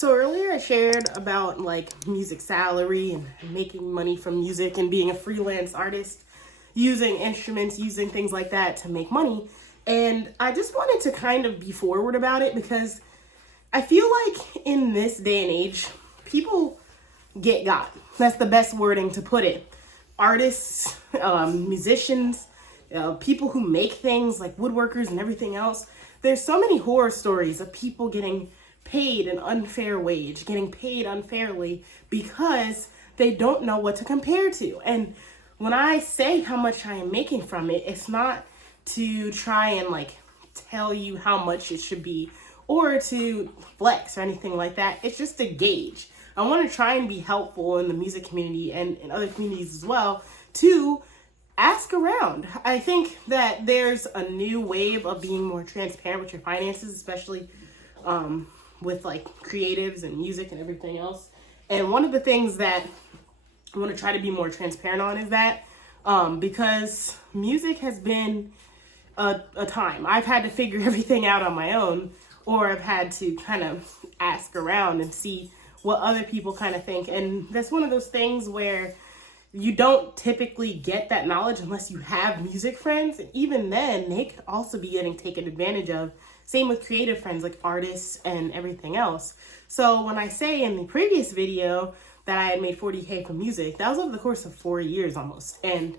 So earlier I shared about like music salary and making money from music and being a freelance artist, using instruments, using things like that to make money. And I just wanted to kind of be forward about it because I feel like in this day and age, people get got. That's the best wording to put it. Artists, musicians, people who make things like woodworkers and everything else. There's so many horror stories of people getting paid an unfair wage, getting paid unfairly because they don't know what to compare to. And when I say how much I am making from it, it's not to try and like tell you how much it should be or to flex or anything like that. It's just a gauge. I want to try and be helpful in the music community and in other communities as well to ask around. I think that there's a new wave of being more transparent with your finances, especially with like creatives and music and everything else. And one of the things that I want to try to be more transparent on is that because music has been a time. I've had to figure everything out on my own, or I've had to kind of ask around and see what other people kind of think. And that's one of those things where you don't typically get that knowledge unless you have music friends. And even then, they could also be getting taken advantage of. Same with creative friends like artists and everything else. So when I say in the previous video that I had made 40K from music, that was over the course of 4 years almost. And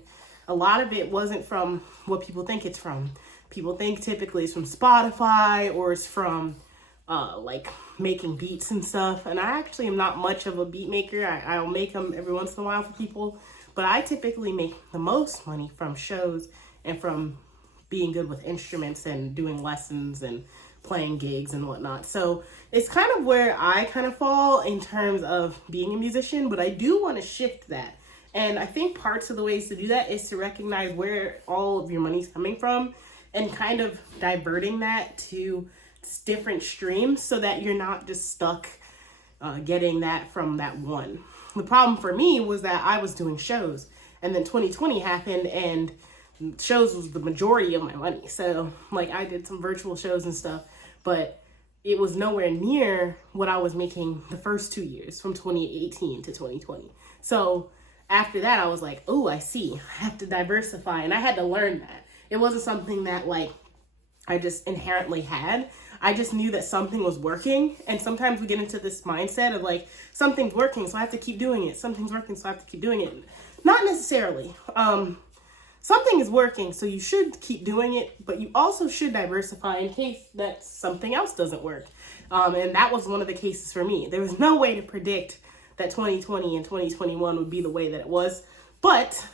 a lot of it wasn't from what people think it's from. People think typically it's from Spotify or it's from like making beats and stuff. And I actually am not much of a beat maker. I'll make them every once in a while for people. But I typically make the most money from shows and from being good with instruments and doing lessons and playing gigs and whatnot. So it's kind of where I kind of fall in terms of being a musician, but I do want to shift that. And I think parts of the ways to do that is to recognize where all of your money's coming from and kind of diverting that to different streams so that you're not just stuck getting that from that one. The problem for me was that I was doing shows and then 2020 happened and shows was the majority of my money. So like I did some virtual shows and stuff, but it was nowhere near what I was making the first 2 years from 2018 to 2020. So after that, I was like, oh, I see. I have to diversify. And I had to learn that. It wasn't something that like I just inherently had. I just knew that something was working. And sometimes we get into this mindset of like, something's working, so I have to keep doing it. Something's working, so I have to keep doing it. Not necessarily. Something is working, so you should keep doing it, but you also should diversify in case that something else doesn't work. And that was one of the cases for me. There was no way to predict that 2020 and 2021 would be the way that it was, but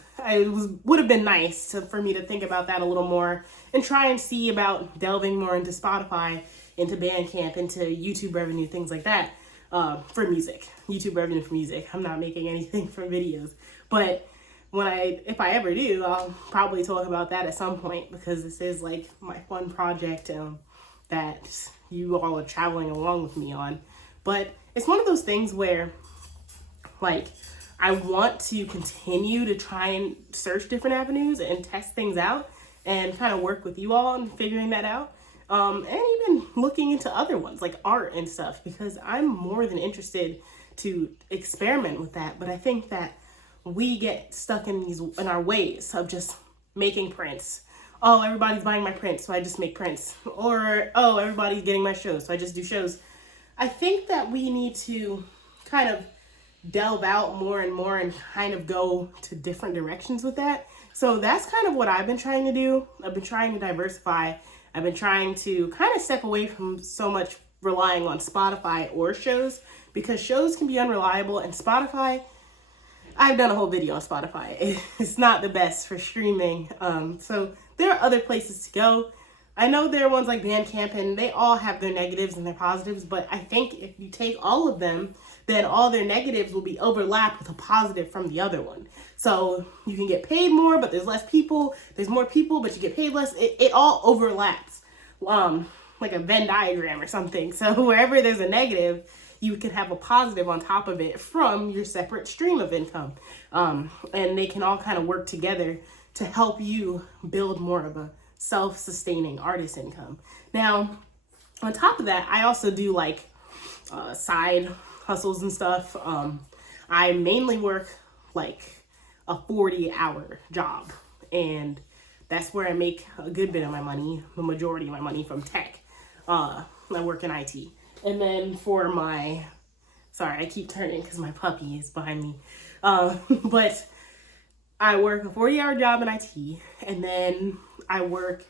would have been nice for me to think about that a little more and try and see about delving more into Spotify, into Bandcamp, into YouTube revenue, things like that for music. YouTube revenue for music. I'm not making anything from videos, but if I ever do, I'll probably talk about that at some point because this is like my fun project that you all are traveling along with me on. But it's one of those things where like I want to continue to try and search different avenues and test things out and kind of work with you all and figuring that out. And even looking into other ones like art and stuff because I'm more than interested to experiment with that. But I think that we get stuck in our ways of just making prints. Oh, everybody's buying my prints, so I just make prints. Or, oh, everybody's getting my shows, so I just do shows. I think that we need to kind of delve out more and more and kind of go to different directions with that. So that's kind of what I've been trying to do. I've been trying to diversify. I've been trying to kind of step away from so much relying on Spotify or shows because shows can be unreliable and Spotify, I've done a whole video on Spotify. It's not the best for streaming. So there are other places to go. I know there are ones like Bandcamp and they all have their negatives and their positives, but I think if you take all of them, then all their negatives will be overlapped with a positive from the other one. So you can get paid more, but there's less people. There's more people, but you get paid less. It all overlaps like a Venn diagram or something. So wherever there's a negative, you can have a positive on top of it from your separate stream of income. And they can all kind of work together to help you build more of a self-sustaining artist income. Now, on top of that, I also do like side hustles and stuff. I mainly work like a 40-hour job, and that's where I make a good bit of my money, the majority of my money from tech. I work in IT. And then for my, sorry, I keep turning because my puppy is behind me. But I work a 40-hour job in IT, and then I work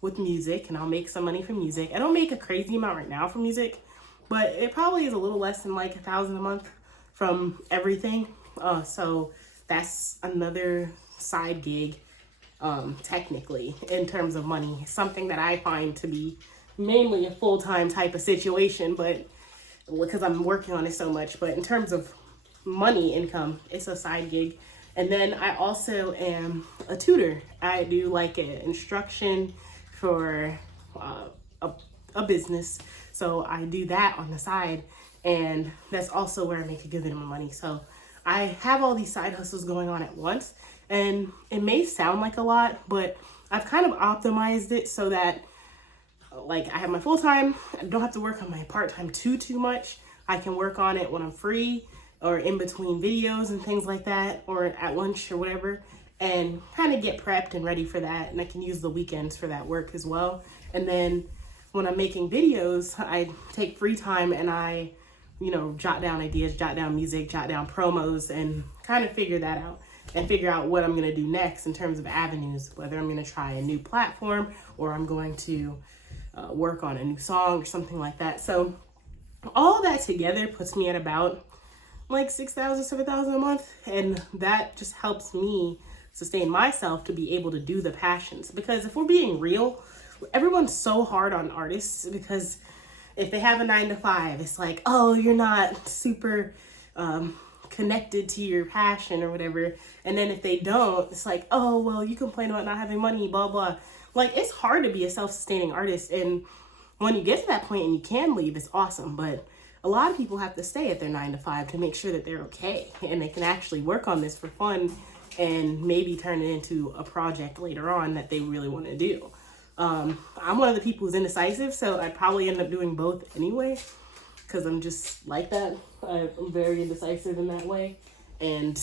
with music, and I'll make some money from music. I don't make a crazy amount right now from music, but it probably is a little less than like $1,000 a month from everything. So that's another side gig, technically, in terms of money. Something that I find to be mainly a full-time type of situation, but because I'm working on it so much. But in terms of money income, it's a side gig. And then I also am a tutor. I do like an instruction for a business. So I do that on the side, and that's also where I make a good bit of my money. So I have all these side hustles going on at once, and it may sound like a lot, but I've kind of optimized it so that like I have my full-time, I don't have to work on my part-time too much. I can work on it when I'm free or in between videos and things like that, or at lunch or whatever, and kind of get prepped and ready for that. And I can use the weekends for that work as well. And then when I'm making videos, I take free time and I, jot down ideas, jot down music, jot down promos, and kind of figure that out and figure out what I'm going to do next in terms of avenues, whether I'm going to try a new platform or I'm going to work on a new song or something like that. So all that together puts me at about like $6,000, $7,000 a month, and that just helps me sustain myself to be able to do the passions. Because if we're being real, everyone's so hard on artists, because if they have a 9 to 5, it's like, oh, you're not super connected to your passion or whatever. And then if they don't, it's like, oh, well, you complain about not having money, blah blah. Like, it's hard to be a self-sustaining artist, and when you get to that point and you can leave, it's awesome. But a lot of people have to stay at their 9 to 5 to make sure that they're okay and they can actually work on this for fun and maybe turn it into a project later on that they really want to do. I'm one of the people who's indecisive, so I'd probably end up doing both anyway, because I'm just like that. I'm very indecisive in that way, and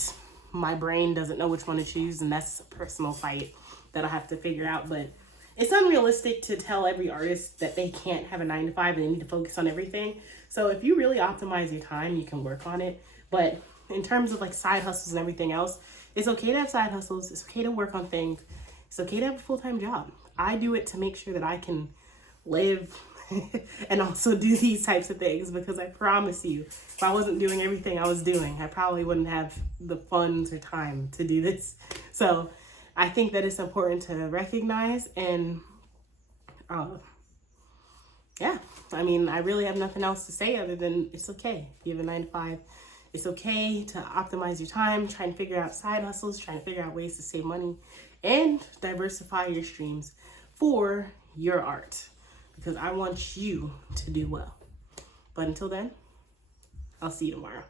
my brain doesn't know which one to choose, and that's a personal fight that I have to figure out. But it's unrealistic to tell every artist that they can't have a 9 to 5 and they need to focus on everything. So if you really optimize your time, you can work on it. But in terms of like side hustles and everything else, it's okay to have side hustles. It's okay to work on things. It's okay to have a full-time job. I do it to make sure that I can live and also do these types of things, because I promise you, if I wasn't doing everything I was doing, I probably wouldn't have the funds or time to do this. So I think that it's important to recognize, and yeah, I mean, I really have nothing else to say other than it's okay. If you have a 9 to 5, it's okay to optimize your time, try and figure out side hustles, try and figure out ways to save money, and diversify your streams for your art, because I want you to do well. But until then, I'll see you tomorrow.